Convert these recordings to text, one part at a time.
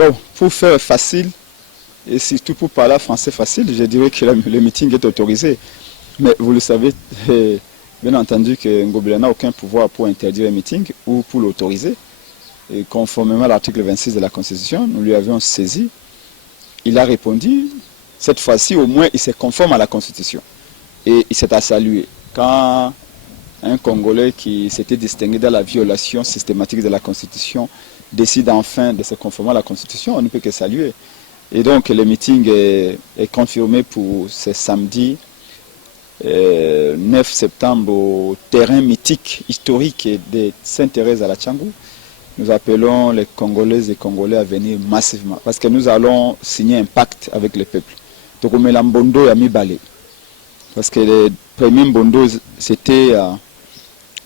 Bon, pour faire facile, et surtout pour parler français facile, je dirais que le meeting est autorisé. Mais vous le savez, bien entendu que Ngobila n'a aucun pouvoir pour interdire le meeting ou pour l'autoriser. Et conformément à l'article 26 de la Constitution, nous lui avions saisi. Il a répondu, cette fois-ci au moins il se conforme à la Constitution. Et il s'est à saluer. Quand un Congolais qui s'était distingué dans la violation systématique de la Constitution décide enfin de se conformer à la Constitution, on ne peut que saluer. Et donc le meeting est confirmé pour ce samedi 9 septembre au terrain mythique, historique de Sainte-Thérèse à la Tchangou. Nous appelons les Congolaises et Congolais à venir massivement parce que nous allons signer un pacte avec le peuple. Donc on met l'ambondo et Amibale. Parce que le premier mbondo c'était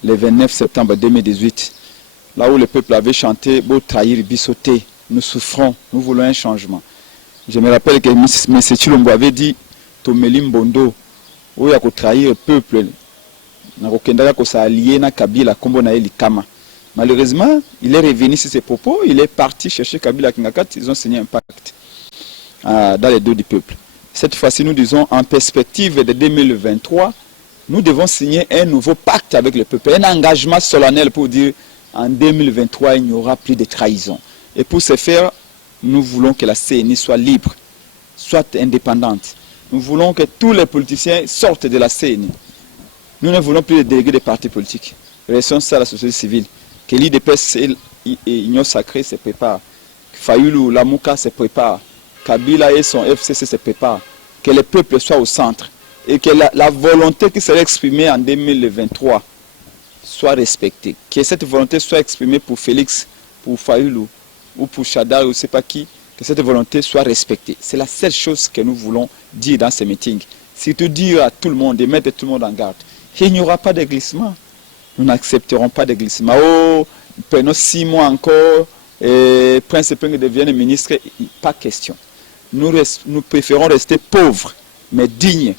le 29 septembre 2018, là où le peuple avait chanté « Beau trahir, bissoter, nous souffrons, nous voulons un changement ». Je me rappelle que M. Chilombo avait dit « Tomeli mbondo » où il y a trahir le peuple, malheureusement, il est revenu sur ses propos, il est parti chercher Kabila Kingakat, ils ont signé un pacte dans les dos du peuple. Cette fois-ci, nous disons, en perspective de 2023, nous devons signer un nouveau pacte avec le peuple, un engagement solennel pour dire en 2023, il n'y aura plus de trahison. Et pour ce faire, nous voulons que la CENI soit libre, soit indépendante. Nous voulons que tous les politiciens sortent de la CENI. Nous ne voulons plus de délégués des partis politiques. Restons ça à la société civile. Que l'IDPS et l'Union Sacrée se préparent. Que Fayoulou, Lamouka se prépare. Kabila et son FCC se préparent. Que le peuple soit au centre. Et que la volonté qui sera exprimée en 2023 soit respectée. Que cette volonté soit exprimée pour Félix, pour Fayoulou, ou pour Chadar, ou je ne sais pas qui. Que cette volonté soit respectée. C'est la seule chose que nous voulons dire dans ce meeting. Surtout dire à tout le monde et mettre tout le monde en garde. Il n'y aura pas de glissement. Nous n'accepterons pas de glissement. Oh, prenons 6 mois encore et Prince Peng devienne ministre. Pas question. Nous préférons rester pauvres, mais dignes,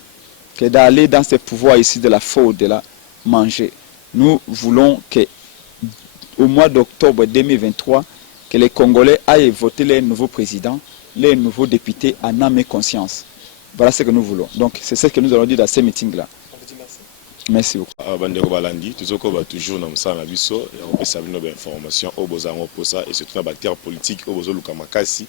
que d'aller dans ce pouvoir ici de la faute, de la manger. Nous voulons que au mois d'octobre 2023, que les Congolais aillent voter les nouveaux présidents, les nouveaux députés en âme et conscience. Voilà ce que nous voulons. Donc c'est ce que nous allons dire dans ces meetings-là. Merci beaucoup. Bandeko balandi, toujours dans le biso, on peut savoir nos informations au bozango pour ça et surtout dans acteurs politiques au bozo lukamakasi.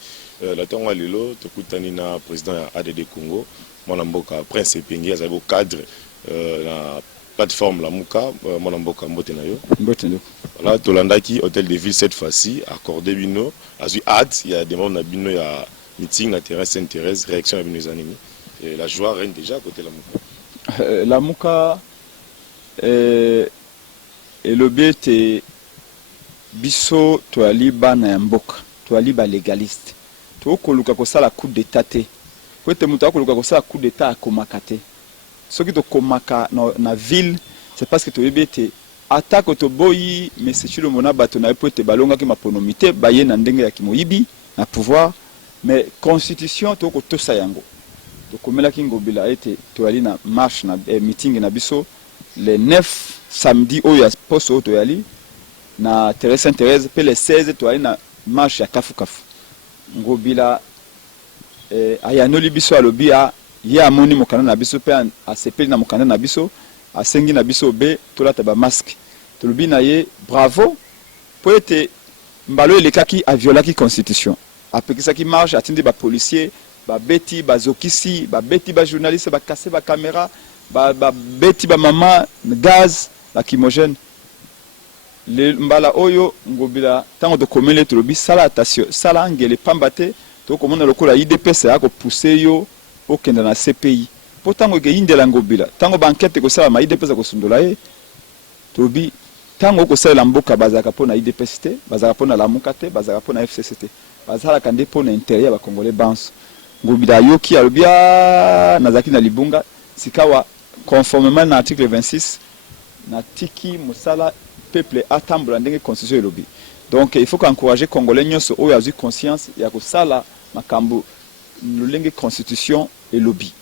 La tonga lelo tokutani na président ya ADD Congo, mwana mboka Prince Pengi azabo cadre la plateforme la Muka, mwana mboka mbote na yo. Mbote ndo. Voilà, tolandaki hôtel de ville cette fois-ci accordé bino, azu hâte, il y a des membres na bino ya meeting na terrain Sainte-Thérèse, réaction à bino les animés. Et la joie règne déjà à côté de la Muka. La Muka et le but est biso toali bana ya mboka toali ba légaliste tokoluka kosala coup d'état te po ete moto akoluka kosala coup d'état akomaka te soki tokomaka na ville c'est parce que toyebi ete atako toboyi Monsieur Chilombo na bato na ye po ete balongaki maponomi te baye na ndenge ya kimoyibi na pouvoir mais constitution tokotosa yango tokomelaki Ngobila ete toali na marche na meeting na biso le 9 samedi oyo ya poste oyo toyali na Thérèse Sainte-Thérèse pe le 16 toyali na marche ya kafu Ngobila ayanoli biso alobi ye amoni mokanda na biso pe asepeli na mokanda na biso asengi na biso be tolata ba masque tolobi na ye bravo po ete mbalo elekaki aviolaki constitution apekisaki marche atindi ba policier ba beti bazokisi ba beti ba journaliste ba kase ba caméra ba beti ba mama gaz lacrymogène le mbala oyo Ngobila tango de komele tolobi sala attention sala ngele pambate to komona lokola IDPS ya ko pousser yo okenda na CPI po tango ke indela Ngobila tango ba enquête ko sala ma IDPS ko sundola ye tolobi tango ko sala mboka bazaka pona IDPS te bazaka pona la Muka te bazaka pona FCC te bazala kande pona intérieur ba congolais banso Ngobila yoki alobia nazaki na libunga sikawa conformément à l'article 26, Natiki Moussala, peuple attendre la constitution lobby. Donc il faut qu'encourager les Congolais qui ont conscience, il y a que ça là, Makambo, la constitution et lobby.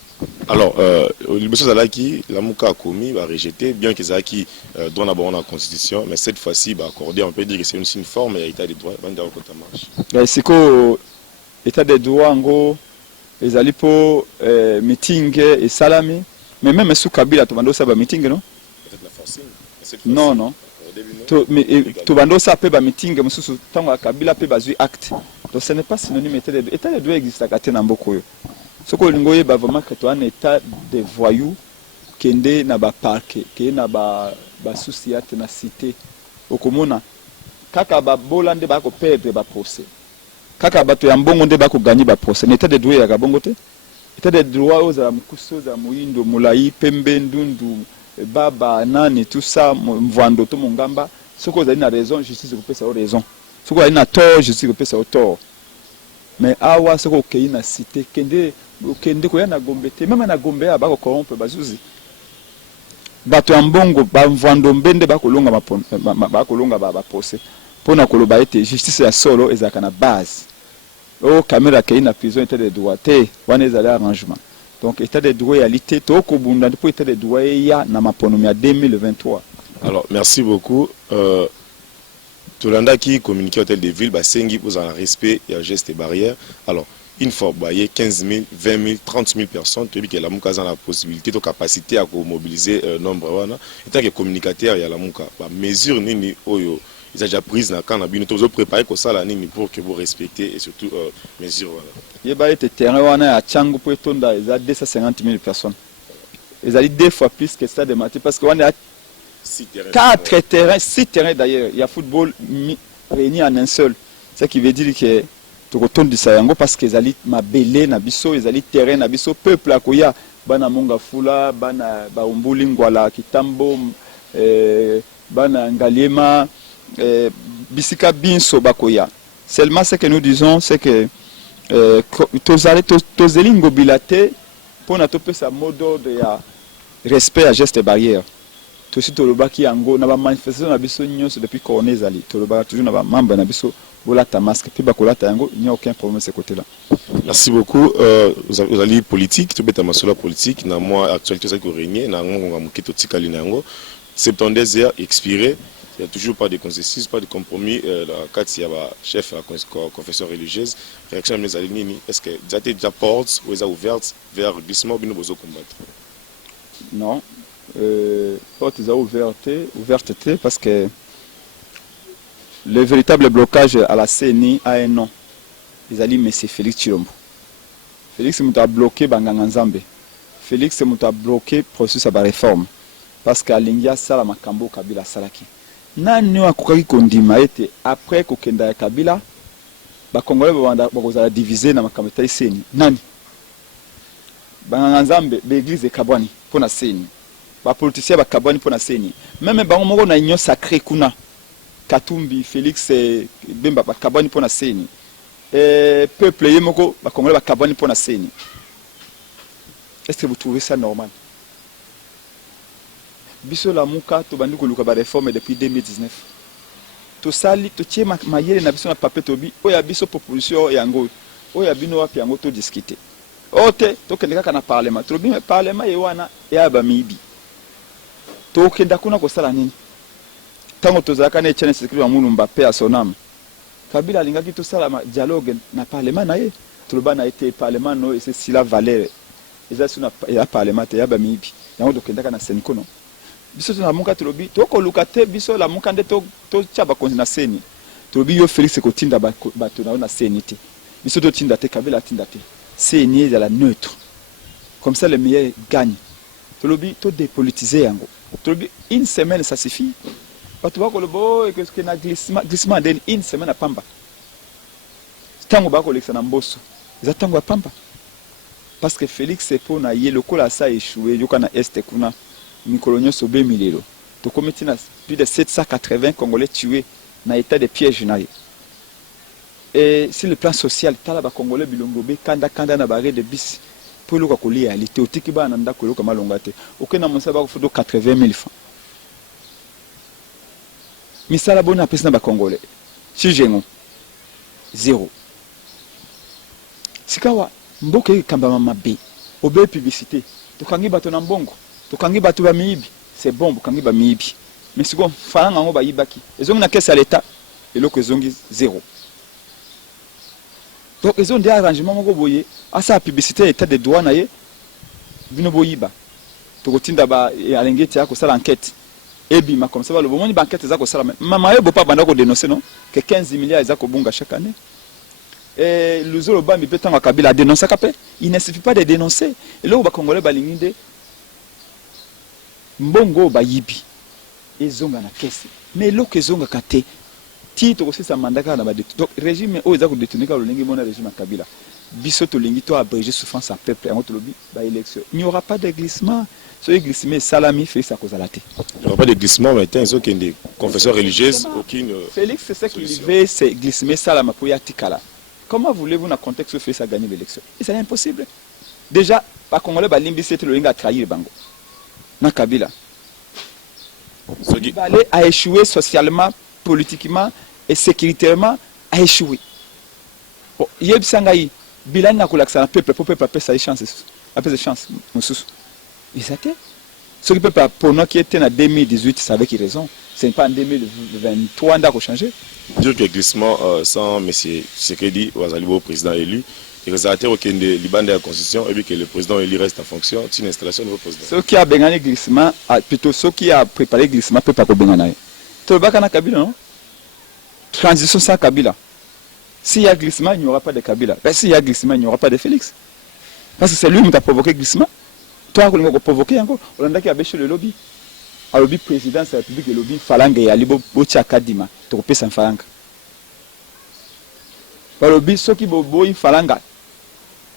Alors, la Muka a commis, va rejeter, bien qu'ils aient donné d'abord la constitution, mais cette fois-ci, accordé, on peut dire que c'est une forme et l'état des droits, c'est que état de droit ngo ezali po meeting et salami mais même sous Kabila to bando sa ba meeting non peut-être la forcing non non to mais to bando sa pe ba meeting mususu tango ya Kabila pe bazui acte donc ce n'est pas synonyme état de droit existe à na mboko yo soko lingo yeba vraiment que to un état de voyous kende na ba parc ke na ba souci ate na cité okomona kaka ba bolande ba ko perdre ba procès kaka bato ya mbongo nde ba ko gagner ba procès état de droit ya kabongo te état de droit oza mukuso za muindo mulai pembe ndundu baba nani tout ça mvando to mongamba soko za na raison justice ko pesa raison soko za na tort justice ko pesa tort mais awa soko kei na cité kende ko ya na gombe te même na gombe ya ba ko corrompre bazuzi bato ya mbongo bamvando mbende bakolonga bakolonga ba procès pona koloba ete justice ya solo ezaka na base o caméra kei na prison état de droit te wana ezali arrangement donc état de droit ya lité to ko bunda ndipo état de droit ya na maponomi ya 2023. Alors merci beaucoup. Tolanda qui communique hôtel de ville basengi pour un respect et un geste barrière. Alors une fois baillé 15 000, 20 000, 30 000 personnes, tu dis que la mouka a la possibilité, de capacité à mobiliser nombre wana. Et tant que communicateur, il y a la mouka. Mesure nini oyo, ils ont déjà prise dans le camp, ils ont préparé pour ça la nini pour que vous respectez et surtout mesure wana. Il y a des terrains wana à Tchango pour étonda, ils ont 250 000 personnes. Ils ont dit 2 fois plus que ça de matin parce qu'on a 4 terrains, 6 terrains d'ailleurs. Il y a football réuni en un seul. Ce qui veut dire que retourne du Sayango parce que ezali mabele na biso ezali terrain na biso peuple akoya bana monga fula bana baumbuli ngwala kitambo bana ngaliema bisika binso bakoya seulement ce que nous disons c'est que tozali ngobila te pona topesa mot d'ordre ya respect à geste barrière tosi tolobaki yango na ba manifestation na biso nyonso depuis corona ezali tolobaka toujours na ba membre na biso bolata masque puis bakolata yango il n'y a aucun problème de ce côté là. Merci beaucoup. Vous allez politique, tout bête masolo politique na moi actualité ça qui régner na ngonga mukito tikali na yango 72 heures expiré, il y a toujours pas de consensus, pas de compromis la carte il y a chef à confession religieuse réaction mes alignées est-ce que déjà portes ou est ouverte vers glissement bino bozo combattre. Non. Portes ouverte parce que le véritable blocage à la CENI a un nom. Ils allaient M. Félix Chilombo. Félix m'a bloqué Banganga Nzambe. Félix m'a bloqué le processus de réforme. Parce qu'à l'India, Sala Makambo Kabila Salaki. Nani wa kukaki kondima ete après kokenda ya Kabila, ba Congolais ba diviser na makambo ya CENI. Nani? Banganga Nzambe, l'église Kabwani pour na CENI. Ba politiciens ba Kabwani pour na CENI. Même bango moko na union sacrée kuna. Katumbi, Félix, Bemba, Bakabani pour la CENI. Peuple Yemoko, Bakongole, Bakabani pour la CENI. Est-ce que vous trouvez ça normal? Biso la Mouka, Tobandi Koluka, réforme depuis 2019. To sali, to tie mayele na biso na papier tobi, oya biso proposition yango, oya bino wapi yango to discuter. Ote, to kendeka kana parlement. Trobi parlement yewana ya ba mibi. To kenda kuna ko sala nini? Tango tozalaka na Etienne Tshisekedi wa Mulumba pe a son âme. Kabila alingaki tosala dialogue na parlement na ye. Toloba na été parlement no c'est si la valeur. Eza suna ya parlement te ya ba mibi. Yango dokendaka na Senko no. Biso na muka tolobi toko lukate biso la muka nde to chaba konzi na seni. Tolobi yo Félix ko tinda bato na seni te. Biso to tinda te Kabila tinda te. Seni est la neutre. Comme ça le meilleur gagne. Tolobi to dépolitiser yango. Tolobi une semaine ça suffit. Bato bako lobo que na glissement den une semaine à pamba. Tango bako leksa na mboso. Za tango à pamba. Parce que Félix c'est pour na ye lokola ça échoué yoka na est kuna mikolonyo sobe milelo. To comité na plus de 780 Congolais tués na état de piège na ye. Et sur le plan social tala ba Congolais bilongobe kanda na barre de bis pour loka kolia ali te otiki ba na ndako loka malonga te. Okena monsaba ko fodo 80 000 francs. Misala bona pesa na ba Congolais. Chijengo 0. Sikawa mboke kamba mabe. Obe publicité. Tokangi bato na mbongo. Tokangi bato ba miibi. C'est bon bokangi ba miibi. Mais siko faranga ngo ba yibaki. Ezongi na kesa l'état. Eloko ezongi 0. Donc ils ont des arrangements moko boye asa publicité état de droit naye bino boyiba to kotinda ba alengeti ya ko sala enquête ebima comme ça ba le bomoni ba enquête za ko sala mama yebo pa banda ko dénoncer non que 15 milliards za ko bunga chaque année et Luzolo Bambi peut tant Kabila dénoncer kapé il ne suffit pas de dénoncer et là ba congolais ba linginde mbongo ba yibi ezonga na kese mais loko ezonga kate tito aussi ça mandaka na ba donc régime o eza ko détenir ka lolingi mona régime Kabila biso to lingi to abréger souffrance à peuple en lobby ba élection il n'y aura pas de glissement ce glissement salami fait ça cause à la tête il n'y aura pas de glissement mais tant que des confessions religieuses aucune Félix c'est ce qu'il veut c'est glissement salama pour yatikala. Comment voulez-vous dans le contexte fait ça gagner l'élection? Et c'est impossible. Déjà pas congolais ba limbi c'était le linga trahir bango na Kabila il allait à échouer socialement, politiquement et sécuritairement, à échouer. Bon, yeb sangai bilan na kolaksa na peuple pour peuple sa chance mususu. Et ça était ce qui peut pas pour nous qui était en 2018 ça avec raison. C'est pas en 2023 on a changé. Dire que glissement sans monsieur Sekedi Ouazalibo président élu et réservé au Kende Liban de la Constitution et puis que le président élu reste en fonction d'une installation de président. Ce qui a bengani glissement plutôt ce qui a préparé glissement peut pas ko bengana. To bakana Kabila non? Transition sans Kabila. S'il y a glissement, il n'y aura pas de Kabila. Ben, s'il y a glissement, il n'y aura pas de Félix. Parce que c'est lui qui a provoqué le glissement. Toi, tu as provoqué encore. On a dit le lobby. Le lobby président de la République, le lobby Falanga et Alibo Botia Kadima. Tu as sans Falanga. Le lobby, ceux qui ont Falanga,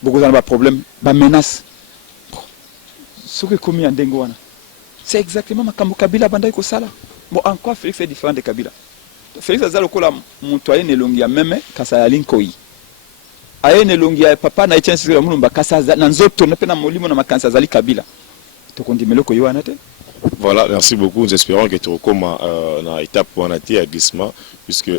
beaucoup de problèmes, des menaces. Ce qui est commis en Dengoana. C'est exactement ce que Kabila Banda Kosala. Bon, en quoi Félix est différent de Kabila? Félix Azalokola mutoye nelongia meme kasa ya linkoi aye nelongia papa na ichensi la mulumba kasa na nzoto na pena molimo na makansa zali Kabila to kondimeloko yo anate. Voilà, merci beaucoup. Nous espérons que tu recommences dans l'étape pour un glissement puisque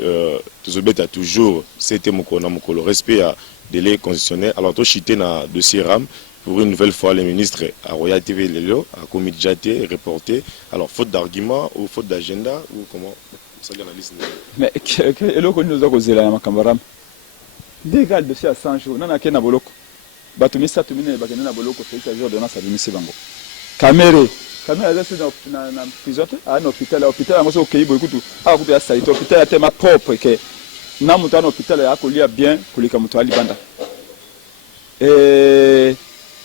tu as toujours c'était le respect à délai constitutionnel. Alors tu chité dans dossier RAM pour une nouvelle fois les ministres à Royal TV Lelo à comité jaté reporté. Alors faute d'argument ou faute d'agenda ou comment? Mais eloko nous a causé la makamaram dégal de à 100 jours nana ke na boloko bato misatu mine bakene na boloko c'est jour de na sabimisi bango caméra za na prison à hôpital ngo okay boy kutu akutu ya salito hôpital ya ma propre que na mutu na hôpital ya kolia bien kulika mutu ali banda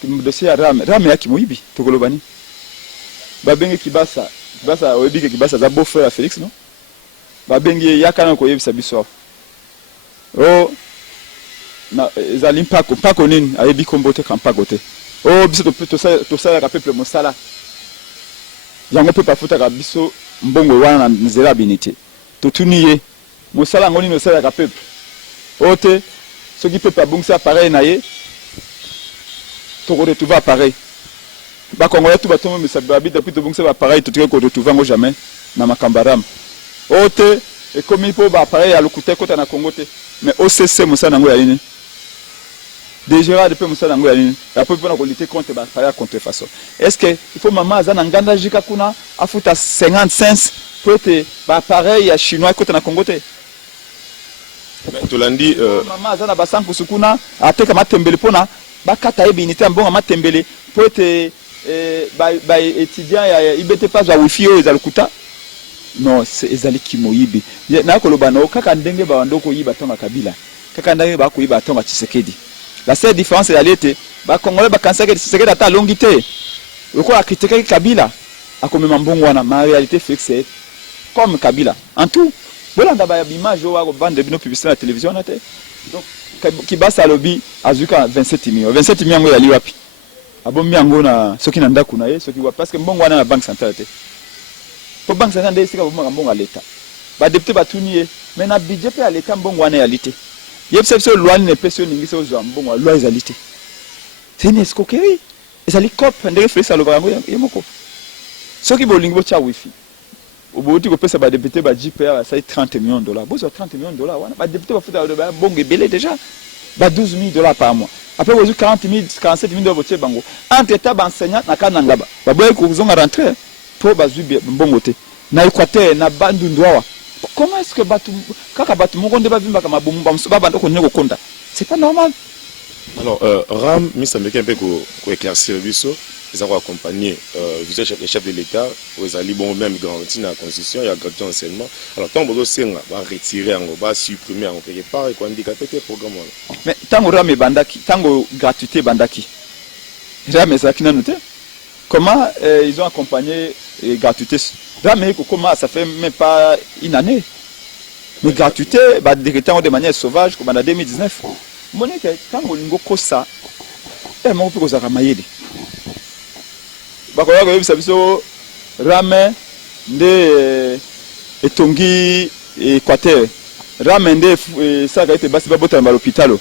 dossier ya ram ya kimoyibi tokolobani babenge kibasa oyebike kibasa za beau frère Félix non babengi yakana ko yebisa biso o na ezali mpako nini ayebi kombote kampako te o biso to sala ka peuple mosala yango pe pa futa ka biso mbongo wana na nzela binité to tuniye mosala ngoni no sala ka peuple o te ce qui peut pas bungsa pareil na ye to ko retrouver pareil ba congolais tout batombe misababi depuis to bungsa ba pareil to tike ko retrouver ngo jamais na makambaram ote et comme il faut appareil à l'ocouté côté na Congo mais OCC musa nango ya nini déjà depuis musa nango ya nini la pour na lutter contre ba faire contrefaçon est-ce que il faut maman azana nganda jika kuna afuta 50 cents pour te ba appareil ya chinois côté na Congo te mais to landi maman azana ba 100 kusukuna ateka matembele pona ba kata ebinité mbonga matembele pour te ba étudiant ya ibete pas za wifi o za lukuta. Non, c'est ezali kimoyibi. Na koloba no kaka ndenge ba ndoko yiba tonga Kabila. Kaka ndenge ba kuyiba tonga Tshisekedi. La seule différence est réalité ba congolais ba kansa que Tshisekedi ata longité. Loko a critiquer Kabila a comme mbongo wana ma réalité Félix c'est comme Kabila. En tout, voilà ndaba ya image wa ko bande bino publicité na télévision na te. Donc Kibasa lobby azuka 27 millions. 27 millions ngo yali wapi? Abombi yango na soki na ndaku na ye, soki wa parce que mbongo wana na banque centrale te. Pour banque centrale ndé sika mbongo à l'état ba député batuniye mais na budget pe à l'état mbongo wana ya lité yebse loi ne pèse ningi so zo mbongo loi ezalité c'est une escroquerie ezali cop ndé Félix alobango yemoko soki bolingi bo cha wifi oboti ko pesa ba député ba JPR ça 30 millions de dollars bozo 30 millions de dollars wana ba député ba futa ba mbongo ebele déjà ba 12 000 dollars par mois après bozo 40 000 47 000 dollars botie bango entre état ba enseignant na kanangaba ba boye ko zonga rentrer pour bazubi mbongote na Équateur na bandu ndwawa comment est-ce que batu kaka batu mongo nde bavimba kama bomba msoba bando ko nyoko konda C'est pas normal. Alors, RAM, il semble un peu éclaircir le ils ont accompagné le chef de l'État, ils ont bon même garanti dans la Constitution, il y a gratuit enseignement. Alors, tant que vous va retirer, on va supprimer quelque part et qu'on handicapé le programme. Mais tant que RAM est bandaki, tant que gratuité bandaki, RAM est ça qui n'a noté. Comment ils ont accompagné gratuité? RAM, comment ça fait même pas une année? Mais gratuité, de manière sauvage, comme en 2019. Monique, quand on a ça, elle m'a dit que Mayele. Bakoya ko yebisa biso rame nde etongi Équateur. Rame nde ça a été basi babota na l'hôpital.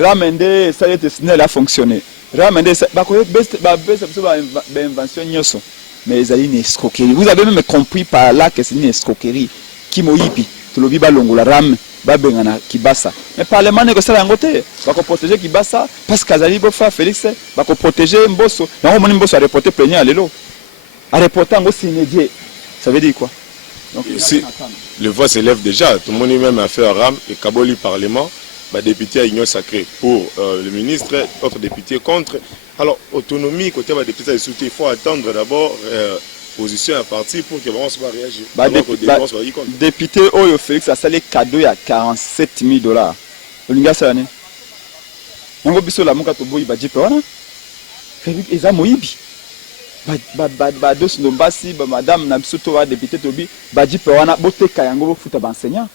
Rame nde ça a été snel a fonctionné. Rame nde bakoya besa biso ba invention nyoso. Mais ils allaient une escroquerie. Vous avez même compris par là que c'est une escroquerie. Qui moyipi, to lobi ba longola rame. Babengana Kibasa. Mais parlement n'est que ça en côté. Va protéger Kibasa parce qu'Azali Bofa Félix va protéger Mbosso. Non, mon Mbosso a reporté plaignant à l'élo. A reporté en signé. Ça veut dire quoi? Donc si le voix s'élève déjà, tout le monde même a fait un RAM et Kaboli Parlement, député à Union Sacrée pour le ministre, autre député contre. Alors, autonomie, côté des députés, il faut attendre d'abord. Position à partir pour que on soit réagir. Député Oyo Félix a salé cadeau à $47,000. Le gars ça né. Yango biso la muka to boyi ba jipe wana. Félix eza moyibi. Ba dos no basi ba madame na biso to wa député to bi ba jipe wana boteka yango bo futa ba enseignant.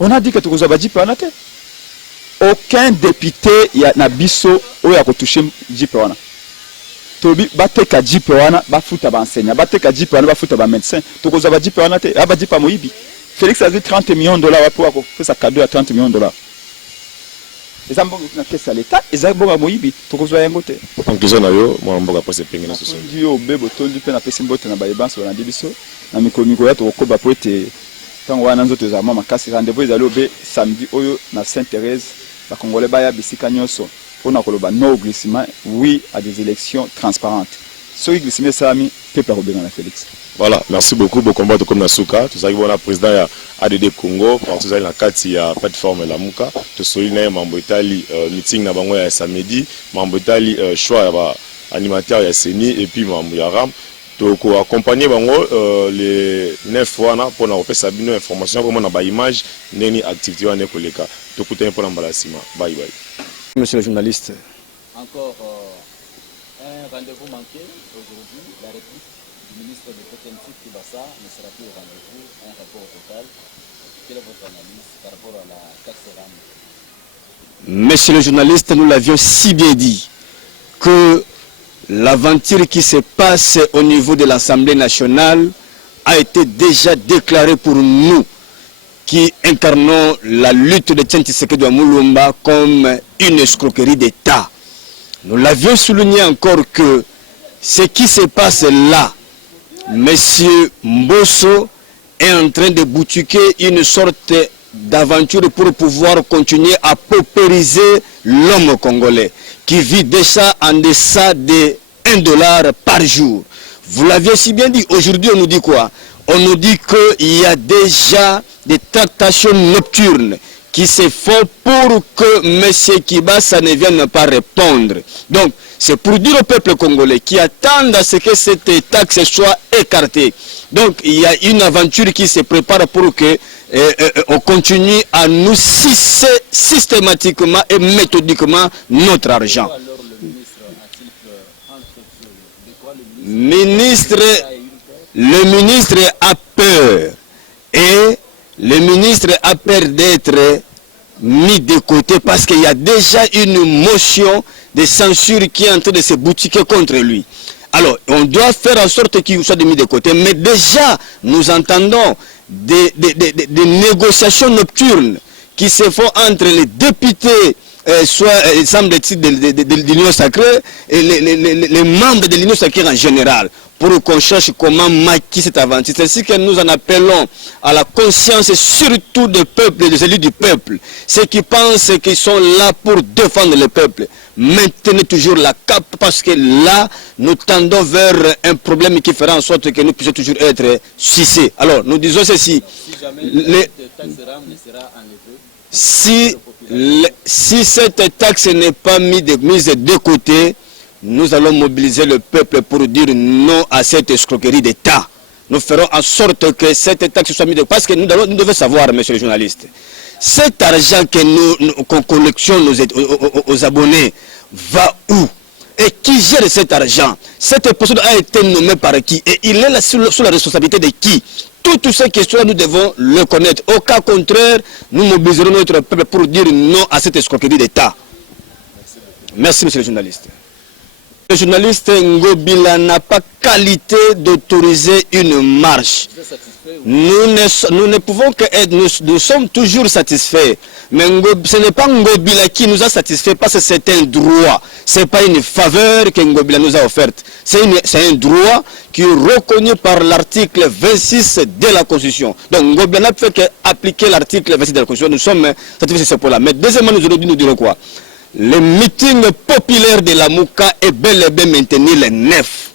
On a dit que tu ko ba jipe wana te. Aucun député ya na biso oyo a ko toucher jipe wana. Tobi bateka jipe wana bafuta ba enseignant bateka jipe wana bafuta ba médecin tokoza ba jipe wana te aba jipe moyibi. Félix a dit $30 millions pour faire sa cadeau à $30 millions. Les ambons na caisse à l'état ils ont bon moyibi tokoza yango te. Conclusion na yo moi mboka pas se penga na soso. Dio bebo toldi pe na pesi mbote na ba ebanso na dibiso na mikomiko ya to koba po ete tango wana nzoto za mama kasi rendez-vous ezali obe samedi oyo na Sainte-Thérèse ba Congolais baya bisika nyonso. On a no glissement, oui à des élections transparentes. Ce qui glissement Sami, peuple a dans la Félix. Voilà, merci beaucoup. Bon combat comme Nasuka. Tout ça qui est président de ADD Congo, partout dans la carte il y a plateforme la Muka. Tout ça il y a membre Italie meeting na bango ya samedi, membre Italie choix ya animateur ya Seni et puis membre ya Ram. Donc accompagner bango les 9 fois na pour na repérer sabino information vraiment na ba image neni activité wana koleka. To kutenga pour na balasima. Bye bye. Monsieur le journaliste. Encore un rendez-vous manqué aujourd'hui. La réplique du ministre de Potentique Kibasa ne sera plus au rendez-vous. Un rapport au total. Quelle est votre analyse par rapport à la taxe RAM? Monsieur le journaliste, nous l'avions si bien dit que l'aventure qui se passe au niveau de l'Assemblée nationale a été déjà déclarée pour nous qui incarnons la lutte de Tian Tshisekedi Moulumba comme une escroquerie d'État. Nous l'avions souligné encore que ce qui se passe là, M. Mbosso est en train de boutiquer une sorte d'aventure pour pouvoir continuer à paupériser l'homme congolais qui vit déjà en deçà de $1 par jour. Vous l'aviez si bien dit, aujourd'hui on nous dit quoi? On nous dit qu'il y a déjà des tractations nocturnes qui se font pour que M. Kibasa ne vienne pas répondre. Donc, c'est pour dire au peuple congolais qui attend à ce que cette taxe soit écartée. Donc, il y a une aventure qui se prépare pour que on continue à nous sucer systématiquement et méthodiquement notre argent. Alors, le ministre a-t-il peur de quoi le ministre a peur. Et le ministre a peur d'être mis de côté parce qu'il y a déjà une motion de censure qui est en train de se boutiquer contre lui. Alors, on doit faire en sorte qu'il soit mis de côté. Mais déjà, nous entendons des négociations nocturnes qui se font entre les députés, semble-t-il, de l'Union sacrée et les membres de l'Union sacrée en général, pour qu'on cherche comment maquiller cette aventure. C'est ainsi que nous en appelons à la conscience, surtout des peuples, des élus du peuple, ceux qui pensent qu'ils sont là pour défendre le peuple. Maintenez toujours la cape parce que là, nous tendons vers un problème qui fera en sorte que nous puissions toujours être sucés. Alors, nous disons ceci. Si jamais cette taxe RAM ne sera enlevée, si Si cette taxe n'est pas mise de côté, nous allons mobiliser le peuple pour dire non à cette escroquerie d'État. Nous ferons en sorte que cette taxe soit mise de côté. Parce que nous devons savoir, monsieur le journaliste, cet argent qu'on collectionne aux abonnés va où? Et qui gère cet argent? Cette personne a été nommée par qui? Et il est là sous la responsabilité de qui? Toutes ces questions-là, nous devons le connaître. Au cas contraire, nous mobiliserons notre peuple pour dire non à cette escroquerie d'État. Merci, monsieur le journaliste. Le journaliste Ngobila n'a pas qualité d'autoriser une marche. Nous ne pouvons que être, nous sommes toujours satisfaits. Mais ce n'est pas Ngobila qui nous a satisfaits parce que c'est un droit. Ce n'est pas une faveur que Ngobila nous a offerte. C'est un droit qui est reconnu par l'article 26 de la Constitution. Donc Ngobila n'a fait qu'appliquer l'article 26 de la Constitution. Nous sommes satisfaits de ce point-là. Mais deuxièmement, nous dirons quoi? Le meeting populaire de la Mouka est bel et bien maintenu les 9.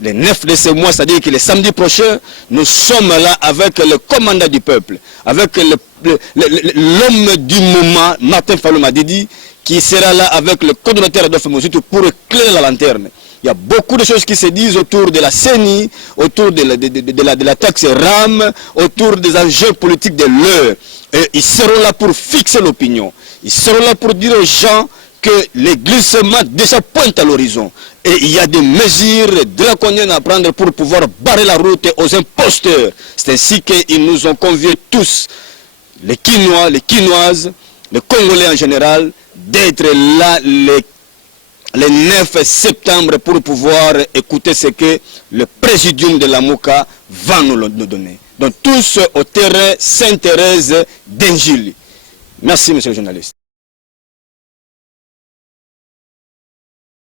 Les 9 de ce mois, c'est-à-dire que le samedi prochain, nous sommes là avec le commandant du peuple, avec l'homme du moment, Martin Fayulu Madidi, qui sera là avec le coordonnateur Adolphe Moussoutou pour éclairer la lanterne. Il y a beaucoup de choses qui se disent autour de la CENI, autour de la taxe RAM, autour des enjeux politiques de l'heure. Et ils seront là pour fixer l'opinion. Ils seront là pour dire aux gens que les glissements déjà pointent à l'horizon. Et il y a des mesures draconiennes à prendre pour pouvoir barrer la route aux imposteurs. C'est ainsi qu'ils nous ont conviés tous, les Quinois, les Quinoises, les Congolais en général, d'être là le 9 septembre pour pouvoir écouter ce que le présidium de la Mouka va nous donner. Donc tous au terrain Sainte-Thérèse d'Engili. Merci, monsieur le journaliste.